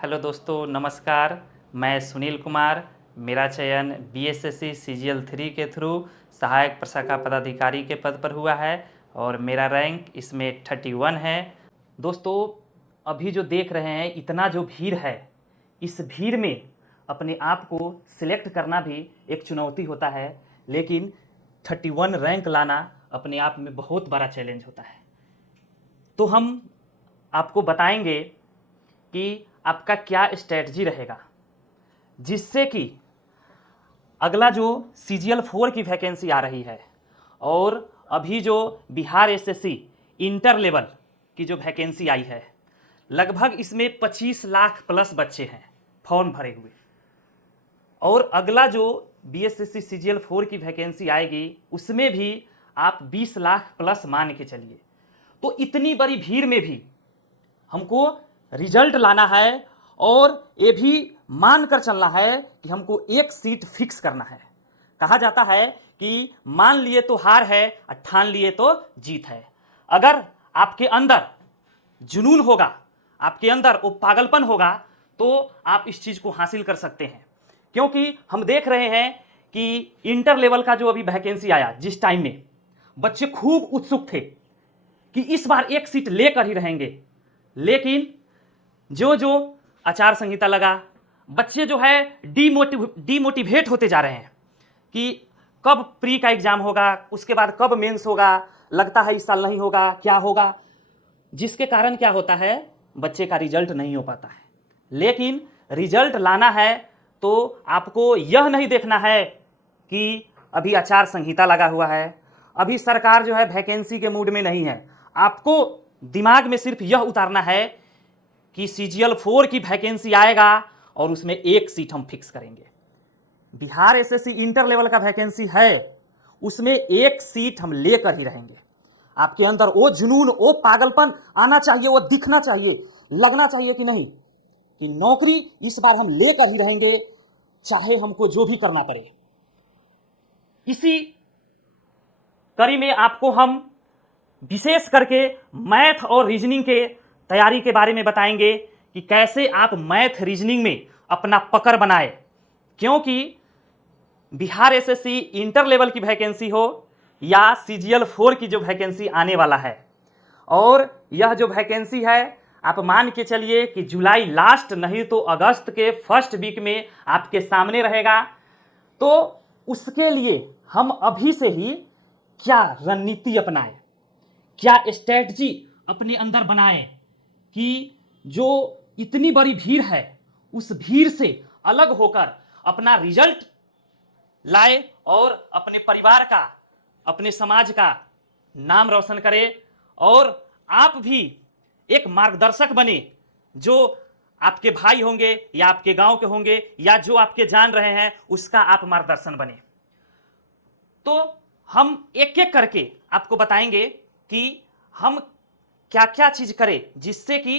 Hello दोस्तों, नमस्कार। मैं सुनील कुमार। मेरा चयन बीएसएससी सीजीएल 3 के थ्रू सहायक प्रशाखा पदाधिकारी के पद पर हुआ है और मेरा रैंक इसमें 31 है। दोस्तों, अभी जो देख रहे हैं इतना जो भीड़ है, इस भीड़ में अपने आप को सिलेक्ट करना भी एक चुनौती होता है, लेकिन 31 रैंक लाना अपने आप में बहुत बड़ा चैलेंज होता है। तो हम आपको बताएंगे कि आपका क्या स्ट्रेटजी रहेगा, जिससे कि अगला जो सीजीएल 4 की वैकेंसी आ रही है और अभी जो बिहार एसएससी इंटर लेवल की जो वैकेंसी आई है, लगभग इसमें 25 लाख प्लस बच्चे हैं फॉर्म भरे हुए, और अगला जो बीएसएससी सीजीएल 4 की वैकेंसी आएगी उसमें भी आप 20 लाख प्लस मान के चलिए। तो इतनी बड़ी भीड़ में भी हमको रिजल्ट लाना है और ये भी मानकर चलना है कि हमको एक सीट फिक्स करना है। कहा जाता है कि मान लिए तो हार है और ठान लिए तो जीत है। अगर आपके अंदर जुनून होगा, आपके अंदर वो पागलपन होगा, तो आप इस चीज को हासिल कर सकते हैं। क्योंकि हम देख रहे हैं कि इंटर लेवल का जो अभी वैकेंसी आया, जिस टाइम में बच्चे खूब उत्सुक थे कि इस बार एक सीट लेकर ही रहेंगे, लेकिन जो जो आचार संहिता लगा, बच्चे जो है डीमोटिवेट होते जा रहे हैं कि कब प्री का एग्जाम होगा, उसके बाद कब मेंस होगा, लगता है इस साल नहीं होगा, क्या होगा, जिसके कारण क्या होता है, बच्चे का रिजल्ट नहीं हो पाता है। लेकिन रिजल्ट लाना है तो आपको यह नहीं देखना है कि अभी आचार संहिता लगा हुआ है, अभी सरकार जो है वैकेंसी के मूड में नहीं है। आपको दिमाग में सिर्फ यह उतारना है कि सीजीएल 4 की वैकेंसी आएगा और उसमें एक सीट हम फिक्स करेंगे। बिहार एसएससी इंटर लेवल का वैकेंसी है, उसमें एक सीट हम लेकर ही रहेंगे। आपके अंदर वो जुनून, वो पागलपन आना चाहिए, वो दिखना चाहिए, लगना चाहिए कि नहीं, कि नौकरी इस बार हम लेकर ही रहेंगे, चाहे हमको जो भी करना पड़े। इसी कड़ी में आपको हम विशेष करके मैथ और रीजनिंग के तैयारी के बारे में बताएंगे कि कैसे आप मैथ रीजनिंग में अपना पकड़ बनाए। क्योंकि बिहार एसएससी इंटर लेवल की वैकेंसी हो या सीजीएल 4 की जो वैकेंसी आने वाला है, और यह जो वैकेंसी है आप मान के चलिए कि जुलाई लास्ट नहीं तो अगस्त के फर्स्ट वीक में आपके सामने रहेगा। तो उसके लिए हम अभी से ही क्या रणनीति अपनाएं, क्या स्ट्रेटजी अपने अंदर बनाएं कि जो इतनी बड़ी भीड़ है उस भीड़ से अलग होकर अपना रिजल्ट लाए और अपने परिवार का, अपने समाज का नाम रोशन करें, और आप भी एक मार्गदर्शक बने। जो आपके भाई होंगे या आपके गांव के होंगे या जो आपके जान रहे हैं, उसका आप मार्गदर्शन बने। तो हम एक एक करके आपको बताएंगे कि हम क्या क्या चीज करें जिससे कि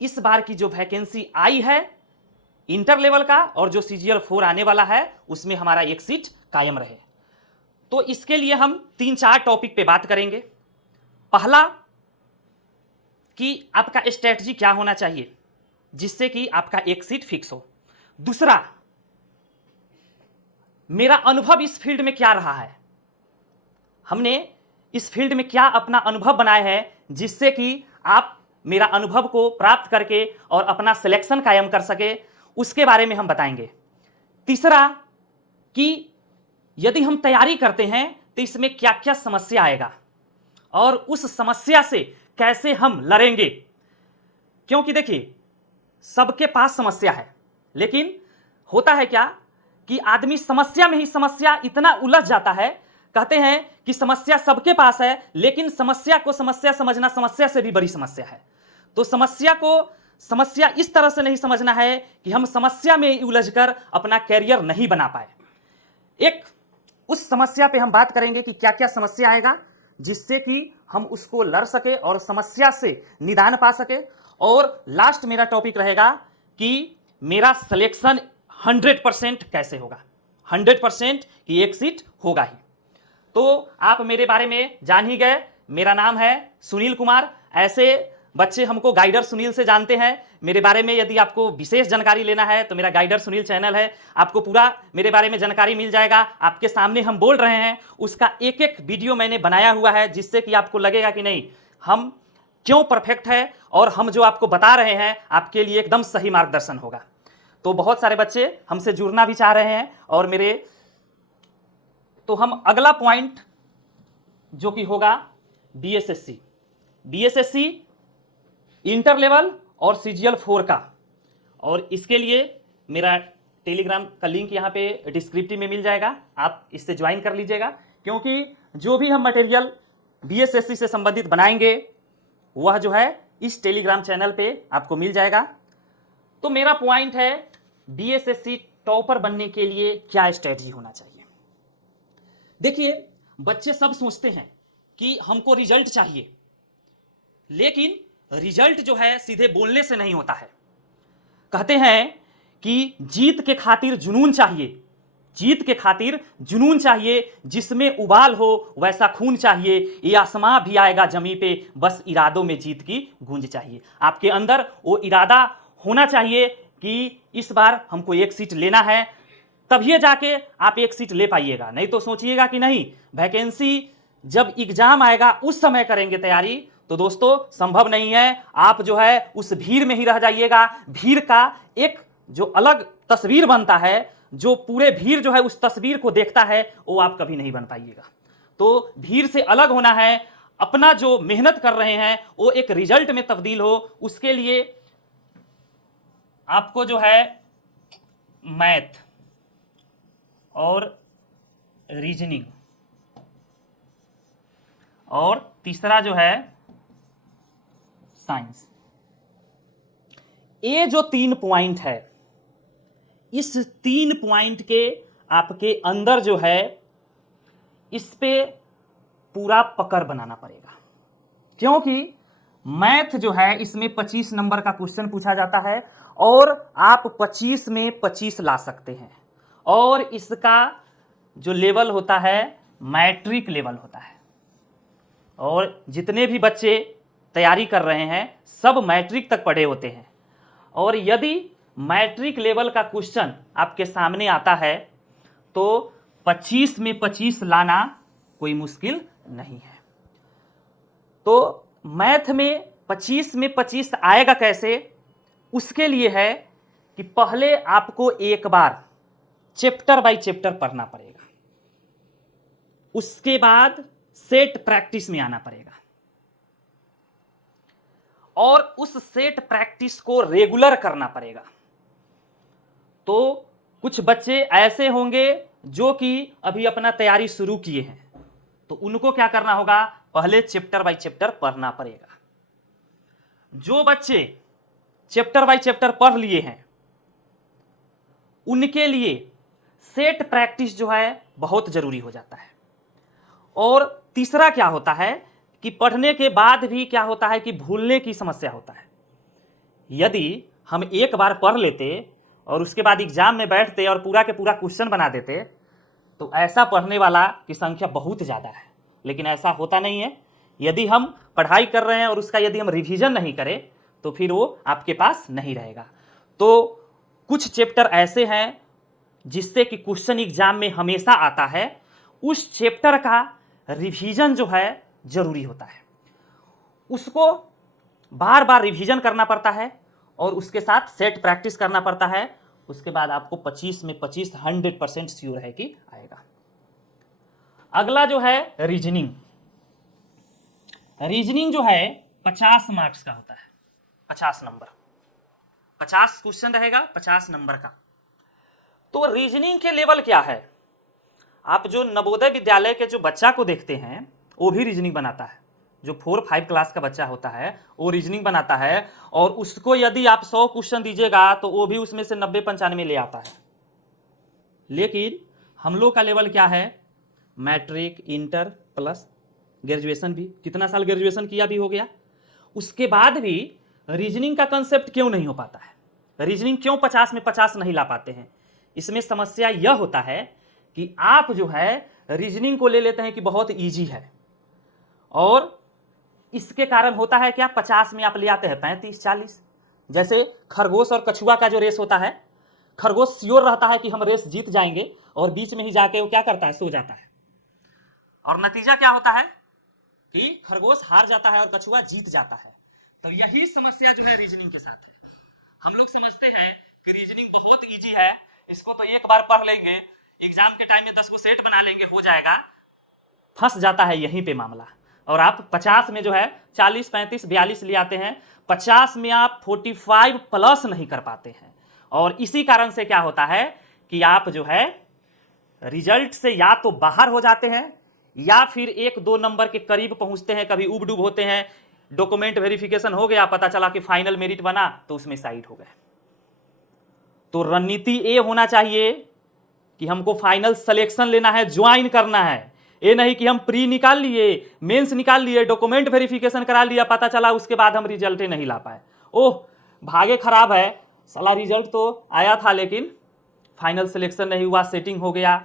इस बार की जो वैकेंसी आई है इंटर लेवल का और जो सीजीएल 4 आने वाला है उसमें हमारा एक सीट कायम रहे। तो इसके लिए हम 3-4 टॉपिक पे बात करेंगे। पहला, कि आपका स्ट्रेटजी क्या होना चाहिए जिससे कि आपका एक सीट फिक्स हो। दूसरा, मेरा अनुभव इस फील्ड में क्या रहा है, हमने इस फील्ड में क्या अपना अनुभव बनाया है जिससे कि आप मेरा अनुभव को प्राप्त करके और अपना सिलेक्शन कायम कर सके, उसके बारे में हम बताएंगे। तीसरा, कि यदि हम तैयारी करते हैं तो इसमें क्या क्या समस्या आएगा और उस समस्या से कैसे हम लड़ेंगे। क्योंकि देखिए, सबके पास समस्या है, लेकिन होता है क्या कि आदमी समस्या में ही समस्या इतना उलझ जाता है। कहते हैं कि समस्या सबके पास है, लेकिन समस्या को समस्या समझना समस्या से भी बड़ी समस्या है। तो समस्या को समस्या इस तरह से नहीं समझना है कि हम समस्या में उलझकर अपना कैरियर नहीं बना पाए। एक उस समस्या पे हम बात करेंगे कि क्या क्या समस्या आएगा जिससे कि हम उसको लड़ सके और समस्या से निदान पा सके। और लास्ट मेरा टॉपिक रहेगा कि मेरा सिलेक्शन 100% कैसे होगा, 100% की एक सीट होगा ही। तो आप मेरे बारे में जान ही गए, मेरा नाम है सुनील कुमार। ऐसे बच्चे हमको गाइडर सुनील से जानते हैं। मेरे बारे में यदि आपको विशेष जानकारी लेना है तो मेरा गाइडर सुनील चैनल है, आपको पूरा मेरे बारे में जानकारी मिल जाएगा। आपके सामने हम बोल रहे हैं उसका एक एक वीडियो मैंने बनाया हुआ है, जिससे कि आपको लगेगा कि नहीं हम क्यों परफेक्ट है और हम जो आपको बता रहे हैं आपके लिए एकदम सही मार्गदर्शन होगा। तो बहुत सारे बच्चे हमसे जुड़ना भी चाह रहे हैं और मेरे, तो हम अगला पॉइंट जो कि होगा बीएसएससी इंटर लेवल और सीजीएल 4 का, और इसके लिए मेरा टेलीग्राम का लिंक यहाँ पे डिस्क्रिप्टिव में मिल जाएगा, आप इससे ज्वाइन कर लीजिएगा। क्योंकि जो भी हम मटेरियल बीएसएससी से संबंधित बनाएंगे वह जो है इस टेलीग्राम चैनल पे आपको मिल जाएगा। तो मेरा पॉइंट है बीएसएससी टॉपर बनने के लिए क्या स्ट्रेटजी होना चाहिए। देखिए बच्चे सब सोचते हैं कि हमको रिजल्ट चाहिए, लेकिन रिजल्ट जो है सीधे बोलने से नहीं होता है। कहते हैं कि जीत के खातिर जुनून चाहिए, जीत के खातिर जुनून चाहिए, जिसमें उबाल हो वैसा खून चाहिए, ये आसमां भी आएगा जमी पे, बस इरादों में जीत की गूंज चाहिए। आपके अंदर वो इरादा होना चाहिए कि इस बार हमको एक सीट लेना है, तभी जाके आप एक सीट ले पाइएगा। नहीं तो सोचिएगा कि नहीं वैकेंसी जब एग्जाम आएगा उस समय करेंगे तैयारी, तो दोस्तों संभव नहीं है। आप जो है उस भीड़ में ही रह जाइएगा। भीड़ का एक जो अलग तस्वीर बनता है, जो पूरे भीड़ जो है उस तस्वीर को देखता है, वो आप कभी नहीं बन पाइएगा। तो भीड़ से अलग होना है, अपना जो मेहनत कर रहे हैं वो एक रिजल्ट में तब्दील हो, उसके लिए आपको जो है मैथ और रीजनिंग, और तीसरा जो है साइंस, ये जो 3 पॉइंट है, इस 3 पॉइंट के आपके अंदर जो है इस पे पूरा पकड़ बनाना पड़ेगा। क्योंकि मैथ जो है इसमें 25 नंबर का क्वेश्चन पूछा जाता है और आप 25 में 25 ला सकते हैं, और इसका जो लेवल होता है मैट्रिक लेवल होता है। और जितने भी बच्चे तैयारी कर रहे हैं सब मैट्रिक तक पढ़े होते हैं, और यदि मैट्रिक लेवल का क्वेश्चन आपके सामने आता है तो 25 में 25 लाना कोई मुश्किल नहीं है। तो मैथ में 25 में 25 आएगा कैसे, उसके लिए है कि पहले आपको एक बार चैप्टर बाय चैप्टर पढ़ना पड़ेगा, उसके बाद सेट प्रैक्टिस में आना पड़ेगा, और उस सेट प्रैक्टिस को रेगुलर करना पड़ेगा। तो कुछ बच्चे ऐसे होंगे जो कि अभी अपना तैयारी शुरू किए हैं, तो उनको क्या करना होगा, पहले चैप्टर बाय चैप्टर पढ़ना पड़ेगा। जो बच्चे चैप्टर बाय चैप्टर पढ़ लिए हैं उनके लिए सेट प्रैक्टिस जो है बहुत जरूरी हो जाता है। और तीसरा क्या होता है कि पढ़ने के बाद भी क्या होता है कि भूलने की समस्या होता है। यदि हम एक बार पढ़ लेते और उसके बाद एग्जाम में बैठते और पूरा के पूरा क्वेश्चन बना देते तो ऐसा पढ़ने वाला की संख्या बहुत ज़्यादा है, लेकिन ऐसा होता नहीं है। यदि हम पढ़ाई कर रहे हैं और उसका यदि हम रिवीजन नहीं करें तो फिर वो आपके पास नहीं रहेगा। तो कुछ चैप्टर ऐसे हैं जिससे कि क्वेश्चन एग्जाम में हमेशा आता है, उस चैप्टर का रिवीजन जो है जरूरी होता है, उसको बार बार रिवीजन करना पड़ता है और उसके साथ सेट प्रैक्टिस करना पड़ता है। उसके बाद आपको 25 में 25 100% श्योर है कि आएगा। अगला जो है रीजनिंग। रीजनिंग जो है 50 मार्क्स का होता है, 50 नंबर, 50 क्वेश्चन रहेगा 50 नंबर का। तो रीजनिंग के लेवल क्या है, आप जो नवोदय विद्यालय के जो बच्चा को देखते हैं वो भी रीजनिंग बनाता है। जो 4-5 क्लास का बच्चा होता है वो रीजनिंग बनाता है, और उसको यदि आप 100 क्वेश्चन दीजिएगा तो वो भी उसमें से 90-95 ले आता है। लेकिन हम लोग का लेवल क्या है, मैट्रिक, इंटर प्लस ग्रेजुएशन भी, कितना साल ग्रेजुएशन किया भी हो गया, उसके बाद भी रीजनिंग का कंसेप्ट क्यों नहीं हो पाता है, रीजनिंग क्यों 50 में 50 नहीं ला पाते हैं। इसमें समस्या यह होता है कि आप जो है रीजनिंग को ले लेते हैं कि बहुत ईजी है, और इसके कारण होता है क्या, 50 में आप ले आते हैं 35 40। जैसे खरगोश और कछुआ का जो रेस होता है, खरगोश श्योर रहता है कि हम रेस जीत जाएंगे और बीच में ही जाके वो क्या करता है, सो जाता है, और नतीजा क्या होता है कि खरगोश हार जाता है और कछुआ जीत जाता है। तो यही समस्या जो है रीजनिंग के साथ है। हम लोग समझते हैं कि रीजनिंग बहुत इजी है, इसको तो एक बार पढ़ लेंगे, एग्जाम के टाइम में 10 को सेट बना लेंगे, हो जाएगा। फंस जाता है यहीं पे मामला। और आप 50 में जो है 40 35 42 ले आते हैं, 50 में आप 45 प्लस नहीं कर पाते हैं। और इसी कारण से क्या होता है कि आप जो है रिजल्ट से या तो बाहर हो जाते हैं या फिर 1-2 नंबर के करीब पहुंचते हैं, कभी उब डूब होते हैं, डॉक्यूमेंट वेरिफिकेशन हो गया, पता चला कि फाइनल मेरिट बना तो उसमें साइड हो गए। तो रणनीति ये होना चाहिए कि हमको फाइनल सिलेक्शन लेना है, ज्वाइन करना है। ये नहीं कि हम प्री निकाल लिए, मेंस निकाल लिए, डॉक्यूमेंट वेरिफिकेशन करा लिया, पता चला उसके बाद हम रिजल्ट ही नहीं ला पाए, ओह भागे खराब है, साला रिजल्ट तो आया था लेकिन फाइनल सिलेक्शन नहीं हुआ, सेटिंग हो गया,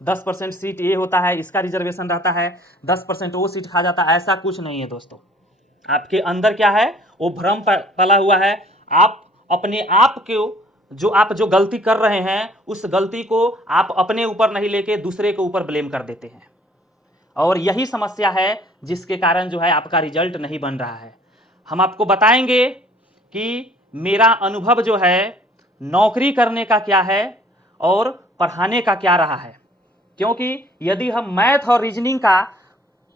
10% सीट ये होता है, इसका रिजर्वेशन रहता है, 10% वो सीट खा जाता है। ऐसा कुछ नहीं है दोस्तों, आपके अंदर क्या है, वो भ्रम पला हुआ है। आप अपने आप को जो गलती कर रहे हैं, उस गलती को आप अपने ऊपर नहीं लेके दूसरे के ऊपर ब्लेम कर देते हैं, और यही समस्या है जिसके कारण जो है आपका रिजल्ट नहीं बन रहा है। हम आपको बताएंगे कि मेरा अनुभव जो है नौकरी करने का क्या है और पढ़ाने का क्या रहा है। क्योंकि यदि हम मैथ और रीजनिंग का,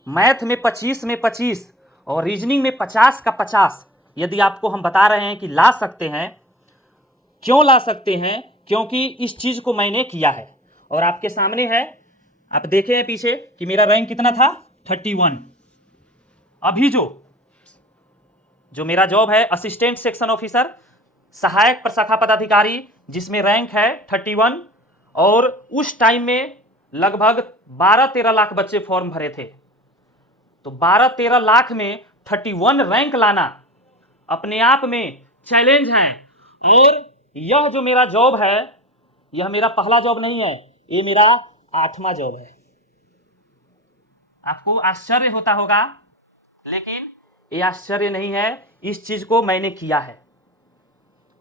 मैथ में 25 में 25 और रीजनिंग में 50 का 50 यदि आपको हम बता रहे हैं कि ला सकते हैं, क्यों ला सकते हैं, क्योंकि इस चीज को मैंने किया है और आपके सामने है। आप देखे हैं पीछे कि मेरा रैंक कितना था, 31। अभी जो मेरा जॉब है असिस्टेंट सेक्शन ऑफिसर, सहायक प्रशाखा पदाधिकारी, जिसमें रैंक है 31, और उस टाइम में लगभग 12-13 लाख बच्चे फॉर्म भरे थे। तो 12-13 लाख में 31 रैंक लाना अपने आप में चैलेंज है। और यह जो मेरा जॉब है, यह मेरा पहला जॉब नहीं है, ये मेरा 8वां जॉब है। आपको आश्चर्य होता होगा, लेकिन ये आश्चर्य नहीं है, इस चीज को मैंने किया है।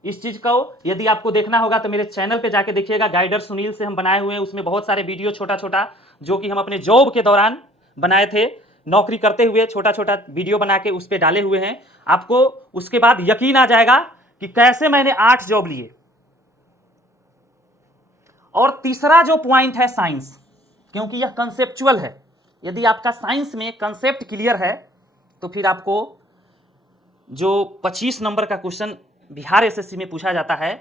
इस चीज को यदि आपको देखना होगा तो मेरे चैनल पे जाके देखिएगा, गाइडर सुनील से हम बनाए हुए हैं, उसमें बहुत सारे वीडियो छोटा छोटा जो कि हम अपने जॉब के दौरान बनाए थे, नौकरी करते हुए छोटा छोटा वीडियो बना के उस पर डाले हुए हैं। आपको उसके बाद यकीन आ जाएगा कि कैसे मैंने 8 जॉब लिए। और तीसरा जो पॉइंट है साइंस, क्योंकि यह कंसेप्चुअल है। यदि आपका साइंस में कंसेप्ट क्लियर है तो फिर आपको जो 25 नंबर का क्वेश्चन बिहार एसएससी में पूछा जाता है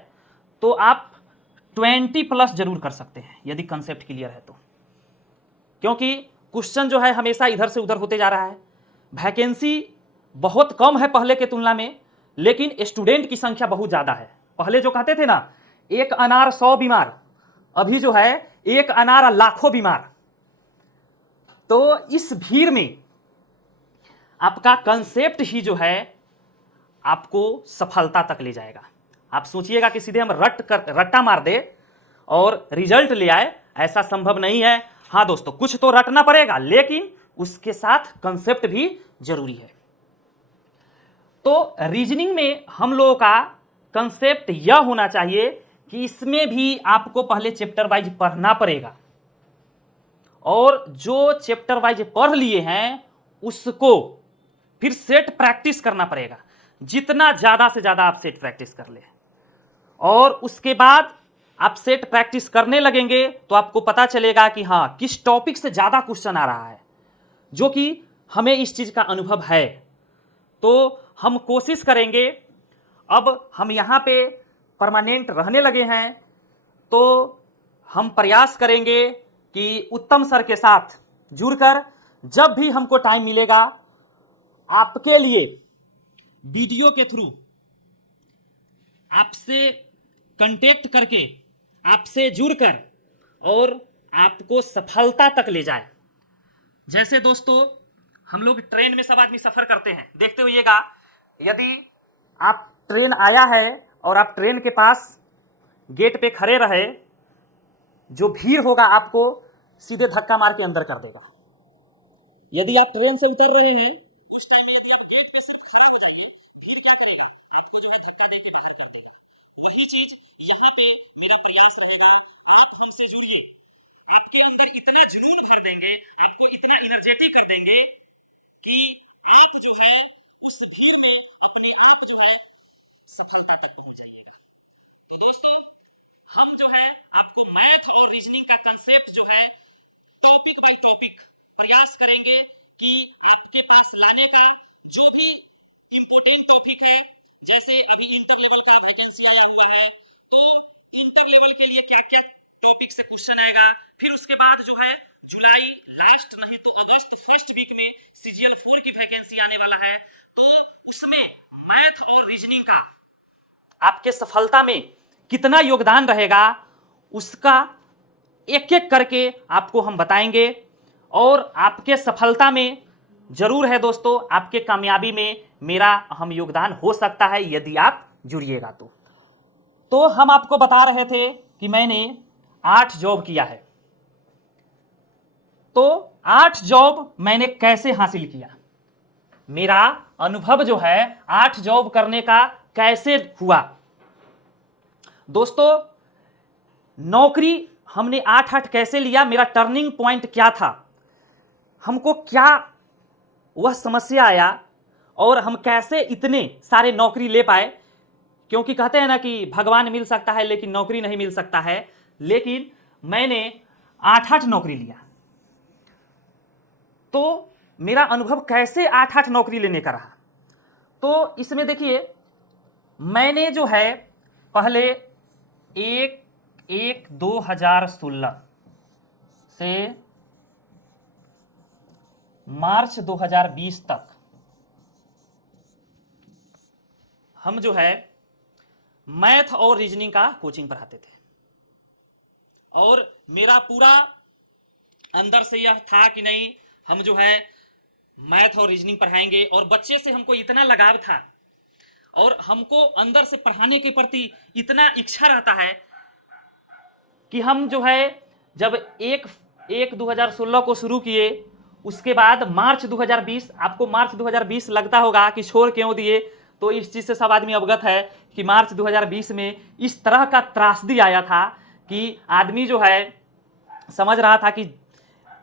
तो आप 20 प्लस जरूर कर सकते हैं यदि कंसेप्ट क्लियर है तो। क्योंकि क्वेश्चन जो है हमेशा इधर से उधर होते जा रहा है, वैकेंसी बहुत कम है पहले के तुलना में, लेकिन स्टूडेंट की संख्या बहुत ज़्यादा है। पहले जो कहते थे ना, एक अनार 100 बीमार, अभी जो है एक अनार लाखों बीमार। तो इस भीड़ में आपका कंसेप्ट ही जो है आपको सफलता तक ले जाएगा। आप सोचिएगा कि सीधे हम रट्टा मार दे और रिजल्ट ले आए, ऐसा संभव नहीं है। हाँ दोस्तों, कुछ तो रटना पड़ेगा, लेकिन उसके साथ कंसेप्ट भी जरूरी है। तो रीजनिंग में हम लोगों का कंसेप्ट यह होना चाहिए कि इसमें भी आपको पहले चैप्टर वाइज पढ़ना पड़ेगा, और जो चैप्टर वाइज पढ़ लिए हैं उसको फिर सेट प्रैक्टिस करना पड़ेगा। जितना ज़्यादा से ज़्यादा आप सेट प्रैक्टिस कर ले, और उसके बाद आप सेट प्रैक्टिस करने लगेंगे तो आपको पता चलेगा कि हाँ किस टॉपिक से ज़्यादा क्वेश्चन आ रहा है, जो कि हमें इस चीज़ का अनुभव है। तो हम कोशिश करेंगे, अब हम यहाँ पे परमानेंट रहने लगे हैं तो हम प्रयास करेंगे कि उत्तम सर के साथ जुड़कर जब भी हमको टाइम मिलेगा आपके लिए वीडियो के थ्रू आपसे कांटेक्ट करके, आपसे जुड़कर और आपको सफलता तक ले जाए। जैसे दोस्तों हम लोग ट्रेन में सब आदमी सफर करते हैं, देखते होइएगा, यदि आप ट्रेन आया है और आप ट्रेन के पास गेट पे खड़े रहे, जो भीड़ होगा आपको सीधे धक्का मार के अंदर कर देगा। यदि आप ट्रेन से उतर रहे हैं सफलता तक पहुंच जाइएगा। तो दोस्तों हम जो है आपको मैथ और रीजनिंग का कंसेप्ट जो है टॉपिक बाय टॉपिक प्रयास करेंगे कि आपके पास लाने का। जो भी इंपोर्टेंट टॉपिक है, जैसे अभी इंटर लेवल का वैकेंसी आया हुआ है, तो इंटर लेवल के लिए क्या क्या टॉपिक से क्वेश्चन आएगा, फिर उसके बाद जो है जुलाई लास्ट नहीं तो अगस्त फर्स्ट वीक में सीजीएल 4 की वैकेंसी आने वाला है, तो उसमें मैथ और रीजनिंग का आपके सफलता में कितना योगदान रहेगा उसका एक एक करके आपको हम बताएंगे। और आपके सफलता में जरूर है दोस्तों, आपके कामयाबी में मेरा अहम योगदान हो सकता है यदि आप जुड़िएगा तो हम आपको बता रहे थे कि मैंने 8 जॉब किया है। तो 8 जॉब मैंने कैसे हासिल किया, मेरा अनुभव जो है 8 जॉब करने का कैसे हुआ। दोस्तों नौकरी हमने 8 कैसे लिया, मेरा टर्निंग पॉइंट क्या था, हमको क्या वह समस्या आया और हम कैसे इतने सारे नौकरी ले पाए। क्योंकि कहते हैं ना कि भगवान मिल सकता है लेकिन नौकरी नहीं मिल सकता है, लेकिन मैंने 8 नौकरी लिया। तो मेरा अनुभव कैसे 8 नौकरी लेने का रहा, तो इसमें देखिए मैंने जो है पहले 1/1/2016 से मार्च 2020 तक हम जो है मैथ और रीजनिंग का कोचिंग पढ़ाते थे। और मेरा पूरा अंदर से यह था कि नहीं, हम जो है मैथ और रीजनिंग पढ़ाएंगे, और बच्चे से हमको इतना लगाव था और हमको अंदर से पढ़ाने के प्रति इतना इच्छा रहता है कि हम जो है जब 1/1/2016 को शुरू किए, उसके बाद मार्च 2020, आपको मार्च 2020 लगता होगा कि छोड़ क्यों दिए, तो इस चीज़ से सब आदमी अवगत है कि मार्च 2020 में इस तरह का त्रासदी आया था कि आदमी जो है समझ रहा था कि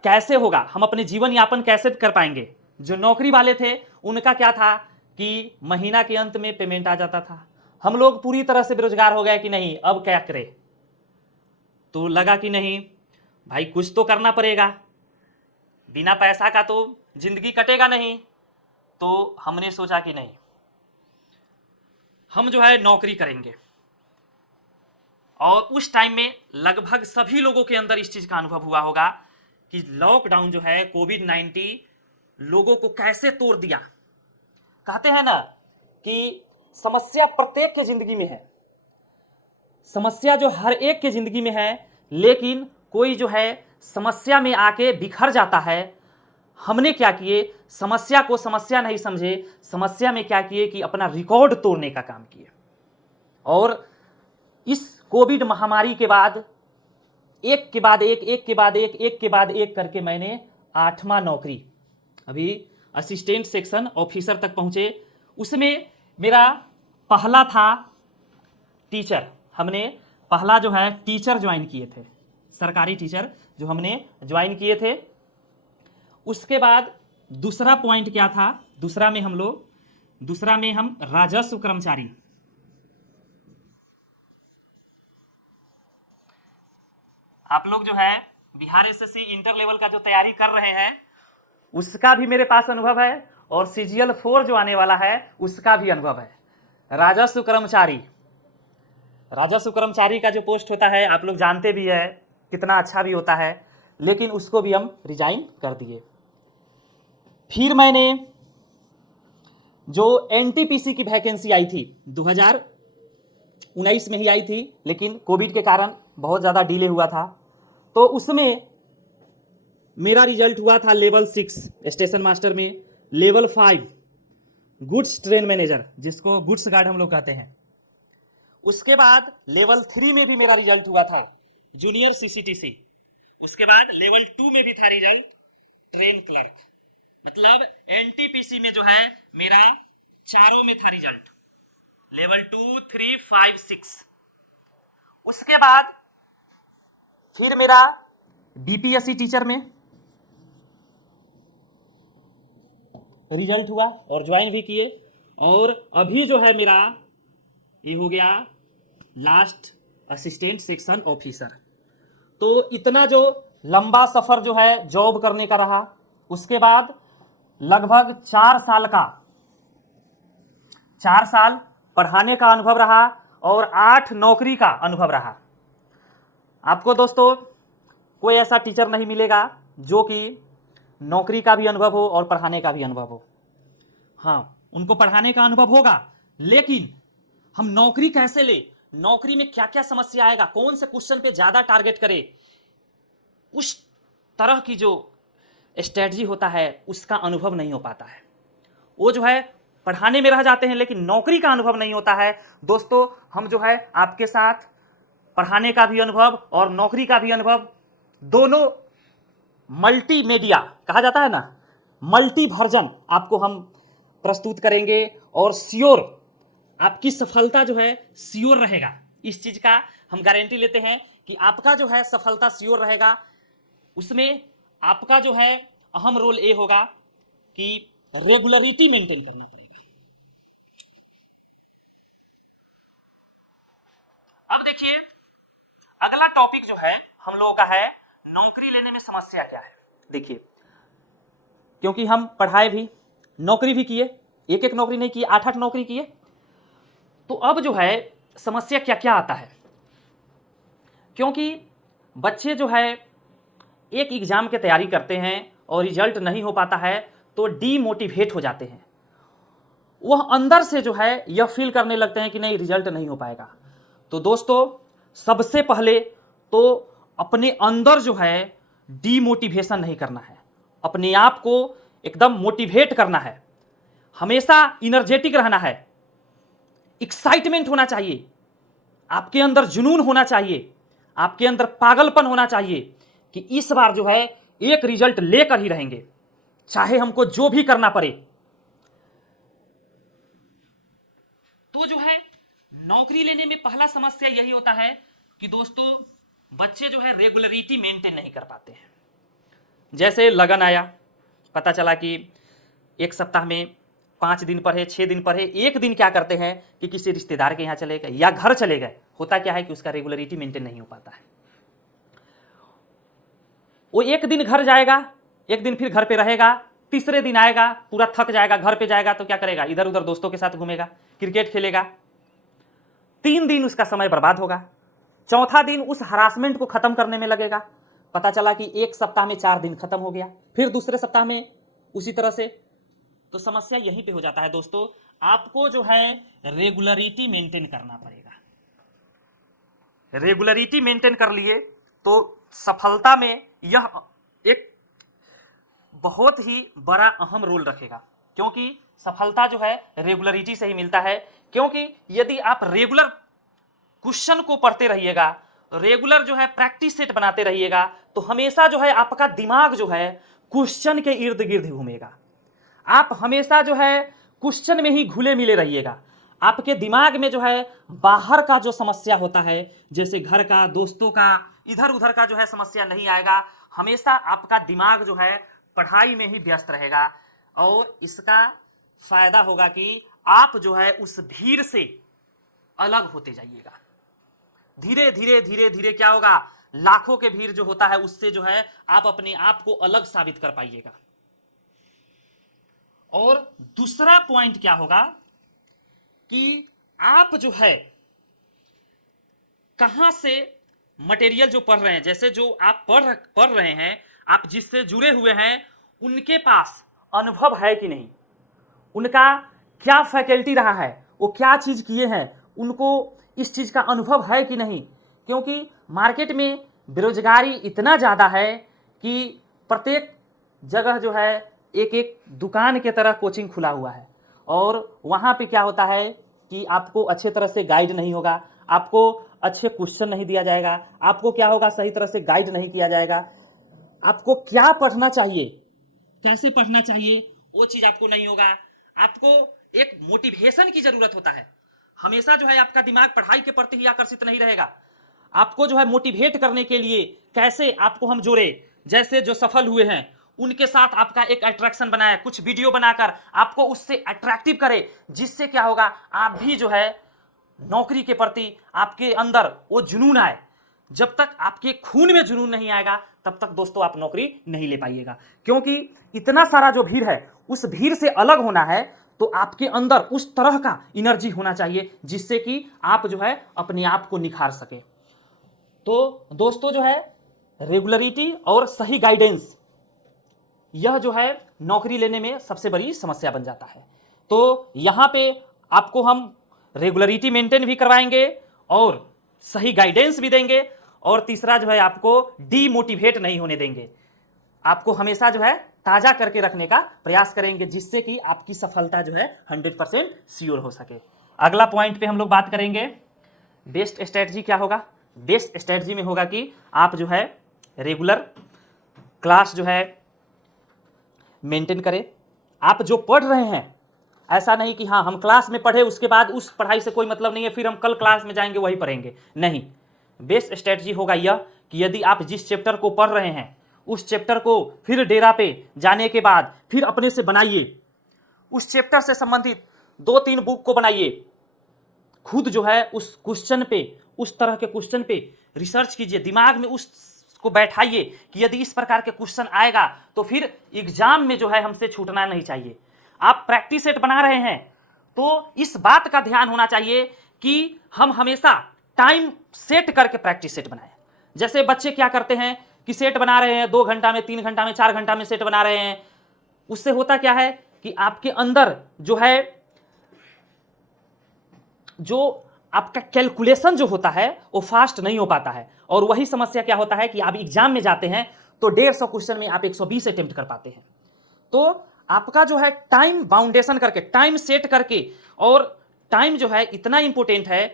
कैसे होगा, हम अपने जीवन यापन कैसे कर पाएंगे। जो नौकरी वाले थे उनका क्या था कि महीना के अंत में पेमेंट आ जाता था, हम लोग पूरी तरह से बेरोजगार हो गए कि नहीं अब क्या करें। तो लगा कि नहीं भाई कुछ तो करना पड़ेगा, बिना पैसा का तो जिंदगी कटेगा नहीं। तो हमने सोचा कि नहीं हम जो है नौकरी करेंगे। और उस टाइम में लगभग सभी लोगों के अंदर इस चीज का अनुभव हुआ होगा कि लॉकडाउन जो है कोविड-19 लोगों को कैसे तोड़ दिया। कहते हैं ना कि समस्या प्रत्येक के जिंदगी में है, समस्या जो हर एक के जिंदगी में है, लेकिन कोई जो है समस्या में आके बिखर जाता है। हमने क्या किए, समस्या को समस्या नहीं समझे, समस्या में क्या किए कि अपना रिकॉर्ड तोड़ने का काम किए। और इस कोविड महामारी के बाद एक के बाद एक, एक के बाद एक, एक के बाद एक करके मैंने 8वां नौकरी, अभी असिस्टेंट सेक्शन ऑफिसर तक पहुंचे। उसमें मेरा पहला था टीचर, हमने पहला जो है टीचर ज्वाइन किए थे, सरकारी टीचर जो हमने ज्वाइन किए थे। उसके बाद दूसरा पॉइंट क्या था, दूसरा में हम राजस्व कर्मचारी, आप लोग जो है बिहार एसएससी इंटर लेवल का जो तैयारी कर रहे हैं उसका भी मेरे पास अनुभव है, और सीजीएल 4 जो आने वाला है उसका भी अनुभव है। राजस्व कर्मचारी का जो पोस्ट होता है आप लोग जानते भी है कितना अच्छा भी होता है, लेकिन उसको भी हम रिजाइन कर दिए। फिर मैंने जो एनटीपीसी की वैकेंसी आई थी 2019 में ही आई थी, लेकिन कोविड के कारण बहुत ज़्यादा डिले हुआ था, तो उसमें मेरा रिजल्ट हुआ था लेवल 6 स्टेशन मास्टर में, लेवल 5 गुड्स ट्रेन मैनेजर जिसको गुड्स गार्ड हम लोग कहते हैं। उसके बाद लेवल 3 में भी मेरा रिजल्ट हुआ था जूनियर सीसीटीसी। उसके बाद लेवल 2 में भी था रिजल्ट ट्रेन क्लर्क। मतलब एनटीपीसी में जो है मेरा चारों में था रिजल्ट, लेवल 2, 3, 5, 6। उसके बाद फिर मेरा बीपीएससी टीचर में रिजल्ट हुआ और ज्वाइन भी किए, और अभी जो है मेरा ये हो गया लास्ट असिस्टेंट सेक्शन ऑफिसर। तो इतना जो लंबा सफर जो है जॉब करने का रहा, उसके बाद लगभग 4 साल पढ़ाने का अनुभव रहा और 8 नौकरी का अनुभव रहा। आपको दोस्तों कोई ऐसा टीचर नहीं मिलेगा जो कि नौकरी का भी अनुभव हो और पढ़ाने का भी अनुभव हो। हाँ, उनको पढ़ाने का अनुभव होगा, लेकिन हम नौकरी कैसे ले, नौकरी में क्या क्या समस्या आएगा, कौन से क्वेश्चन पे ज्यादा टारगेट करे, उस तरह की जो स्ट्रेटजी होता है उसका अनुभव नहीं हो पाता है। वो जो है पढ़ाने में रह जाते हैं लेकिन नौकरी का अनुभव नहीं होता है। दोस्तों हम जो है आपके साथ पढ़ाने का भी अनुभव और नौकरी का भी अनुभव दोनों मल्टीमीडिया कहा जाता है ना, मल्टी वर्जन आपको हम प्रस्तुत करेंगे और श्योर आपकी सफलता जो है श्योर रहेगा। इस चीज का हम गारंटी लेते हैं कि आपका जो है सफलता श्योर रहेगा। उसमें आपका जो है अहम रोल ये होगा कि रेगुलरिटी मेंटेन करना पड़ेगा। अब देखिए अगला टॉपिक जो है हम लोगों का है नौकरी लेने में समस्या क्या है। देखिए क्योंकि हम पढ़ाए भी, नौकरी भी किए, एक एक नौकरी नहीं किए, 8-8 नौकरी किए, तो अब जो है समस्या क्या क्या आता है। क्योंकि बच्चे जो है एक एग्जाम की तैयारी करते हैं और रिजल्ट नहीं हो पाता है तो डीमोटिवेट हो जाते हैं। वह अंदर से जो है यह फील करने लगते हैं कि नहीं रिजल्ट नहीं हो पाएगा। तो दोस्तों सबसे पहले तो अपने अंदर जो है डीमोटिवेशन नहीं करना है, अपने आप को एकदम मोटिवेट करना है, हमेशा इनर्जेटिक रहना है, एक्साइटमेंट होना चाहिए, आपके अंदर जुनून होना चाहिए, आपके अंदर पागलपन होना चाहिए कि इस बार जो है एक रिजल्ट लेकर ही रहेंगे, चाहे हमको जो भी करना पड़े। तो जो है नौकरी लेने में पहला समस्या यही होता है कि दोस्तों बच्चे जो है रेगुलरिटी मेंटेन नहीं कर पाते हैं। जैसे लगन आया, पता चला कि एक सप्ताह में 5 दिन पढ़े, 6 दिन पढ़े, एक दिन क्या करते हैं कि किसी रिश्तेदार के यहाँ चले गए या घर चले गए। होता क्या है कि उसका रेगुलरिटी मेंटेन नहीं हो पाता है। वो एक दिन घर जाएगा, एक दिन फिर घर पे रहेगा, तीसरे दिन आएगा पूरा थक जाएगा, घर पे जाएगा तो क्या करेगा, इधर उधर दोस्तों के साथ घूमेगा, क्रिकेट खेलेगा, 3 दिन उसका समय बर्बाद होगा। चौथा दिन उस हरासमेंट को खत्म करने में लगेगा। पता चला कि एक सप्ताह में 4 दिन खत्म हो गया, फिर दूसरे सप्ताह में उसी तरह से। तो समस्या यहीं पे हो जाता है दोस्तों, आपको जो है रेगुलरिटी मेंटेन करना पड़ेगा। रेगुलरिटी मेंटेन कर लिए तो सफलता में यह एक बहुत ही बड़ा अहम रोल रखेगा, क्योंकि सफलता जो है रेगुलरिटी से ही मिलता है। क्योंकि यदि आप रेगुलर क्वेश्चन को पढ़ते रहिएगा, रेगुलर जो है प्रैक्टिस सेट बनाते रहिएगा, तो हमेशा जो है आपका दिमाग जो है क्वेश्चन के इर्द गिर्द घूमेगा। आप हमेशा जो है क्वेश्चन में ही घुले मिले रहिएगा। आपके दिमाग में जो है बाहर का जो समस्या होता है, जैसे घर का, दोस्तों का, इधर उधर का जो है समस्या नहीं आएगा। हमेशा आपका दिमाग जो है पढ़ाई में ही व्यस्त रहेगा और इसका फायदा होगा कि आप जो है उस भीड़ से अलग होते जाइएगा। धीरे धीरे धीरे धीरे क्या होगा, लाखों के भीड़ जो होता है उससे जो है आप अपने आप को अलग साबित कर पाइएगा। और दूसरा पॉइंट क्या होगा कि आप जो है कहां से मटेरियल जो पढ़ रहे हैं, जैसे जो आप पढ़ रहे हैं, आप जिससे जुड़े हुए हैं, उनके पास अनुभव है कि नहीं, उनका क्या फैकल्टी रहा है, वो क्या चीज किए हैं, उनको इस चीज का अनुभव है कि नहीं। क्योंकि मार्केट में बेरोजगारी इतना ज़्यादा है कि प्रत्येक जगह जो है एक एक दुकान के तरह कोचिंग खुला हुआ है, और वहाँ पे क्या होता है कि आपको अच्छे तरह से गाइड नहीं होगा, आपको अच्छे क्वेश्चन नहीं दिया जाएगा, आपको क्या होगा सही तरह से गाइड नहीं किया जाएगा, आपको क्या पढ़ना चाहिए, कैसे पढ़ना चाहिए, वो चीज़ आपको नहीं होगा। आपको एक मोटिवेशन की जरूरत होता है। हमेशा जो है आपका दिमाग पढ़ाई के प्रति ही आकर्षित नहीं रहेगा। आपको जो है मोटिवेट करने के लिए कैसे आपको हम जोड़े, जैसे जो सफल हुए हैं उनके साथ आपका एक अट्रैक्शन बनाए, कुछ वीडियो बनाकर आपको उससे अट्रैक्टिव करे, जिससे क्या होगा आप भी जो है नौकरी के प्रति आपके अंदर वो जुनून आए। जब तक आपके खून में जुनून नहीं आएगा तब तक दोस्तों आप नौकरी नहीं ले पाइएगा, क्योंकि इतना सारा जो भीड़ है उस भीड़ से अलग होना है तो आपके अंदर उस तरह का एनर्जी होना चाहिए जिससे कि आप जो है अपने आप को निखार सके। तो दोस्तों जो है रेगुलरिटी और सही गाइडेंस, यह जो है नौकरी लेने में सबसे बड़ी समस्या बन जाता है। तो यहाँ पे आपको हम रेगुलरिटी मेंटेन भी करवाएंगे और सही गाइडेंस भी देंगे, और तीसरा जो है आपको डीमोटिवेट नहीं होने देंगे, आपको हमेशा जो है ताजा करके रखने का प्रयास करेंगे जिससे कि आपकी सफलता जो है 100% श्योर हो सके। अगला पॉइंट पे हम लोग बात करेंगे बेस्ट स्ट्रेटजी क्या होगा। बेस्ट स्ट्रेटजी में होगा कि आप जो है रेगुलर क्लास जो है मेंटेन करें। आप जो पढ़ रहे हैं, ऐसा नहीं कि हाँ हम क्लास में पढ़े उसके बाद उस पढ़ाई से कोई मतलब नहीं है फिर हम कल क्लास में जाएंगे वही पढ़ेंगे, नहीं। बेस्ट स्ट्रेटजी होगा यह कि यदि आप जिस चैप्टर को पढ़ रहे हैं उस चैप्टर को फिर डेरा पे जाने के बाद फिर अपने से बनाइए, उस चैप्टर से संबंधित 2-3 बुक को बनाइए, खुद जो है उस क्वेश्चन पे, उस तरह के क्वेश्चन पे रिसर्च कीजिए, दिमाग में उसको बैठाइए कि यदि इस प्रकार के क्वेश्चन आएगा तो फिर एग्जाम में जो है हमसे छूटना नहीं चाहिए। आप प्रैक्टिस सेट बना रहे हैं तो इस बात का ध्यान होना चाहिए कि हम हमेशा टाइम सेट करके प्रैक्टिस सेट बनाएं। जैसे बच्चे क्या करते हैं कि सेट बना रहे हैं 2 घंटा में, 3 घंटा में, 4 घंटा में सेट बना रहे हैं, उससे होता क्या है कि आपके अंदर जो है जो आपका कैलकुलेशन जो होता है वो फास्ट नहीं हो पाता है, और वही समस्या क्या होता है कि आप एग्जाम में जाते हैं तो 150 क्वेश्चन में आप 120 अटेम्प्ट कर पाते हैं। तो आपका जो है टाइम बाउंडेशन करके, टाइम सेट करके, और टाइम जो है इतना इंपॉर्टेंट है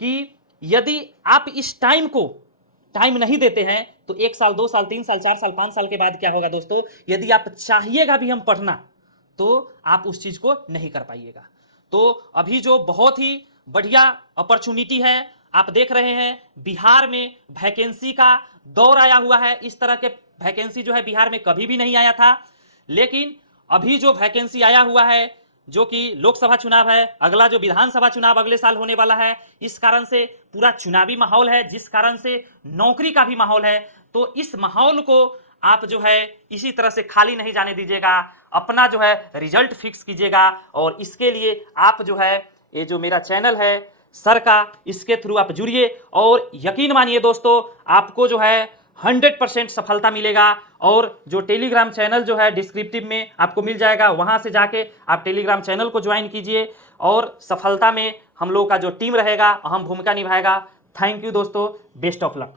कि यदि आप इस टाइम को टाइम नहीं देते हैं तो 1 साल, 2 साल, 3 साल, 4 साल, 5 साल के बाद क्या होगा दोस्तों, यदि आप चाहिएगा भी हम पढ़ना तो आप उस चीज को नहीं कर पाइएगा। तो अभी जो बहुत ही बढ़िया अपॉर्चुनिटी है, आप देख रहे हैं बिहार में वैकेंसी का दौर आया हुआ है। इस तरह के वैकेंसी जो है बिहार में कभी भी नहीं आया था, लेकिन अभी जो वैकेंसी आया हुआ है जो कि लोकसभा चुनाव है, अगला जो विधानसभा चुनाव अगले साल होने वाला है, इस कारण से पूरा चुनावी माहौल है, जिस कारण से नौकरी का भी माहौल है। तो इस माहौल को आप जो है इसी तरह से खाली नहीं जाने दीजिएगा, अपना जो है रिजल्ट फिक्स कीजिएगा, और इसके लिए आप जो है ये जो मेरा चैनल है सर का, इसके थ्रू आप जुड़िए, और यकीन मानिए दोस्तों आपको जो है 100% सफलता मिलेगा। और जो टेलीग्राम चैनल जो है डिस्क्रिप्टिव में आपको मिल जाएगा, वहां से जाके आप टेलीग्राम चैनल को ज्वाइन कीजिए, और सफलता में हम लोग का जो टीम रहेगा अहम भूमिका निभाएगा। थैंक यू दोस्तों, बेस्ट ऑफ लक।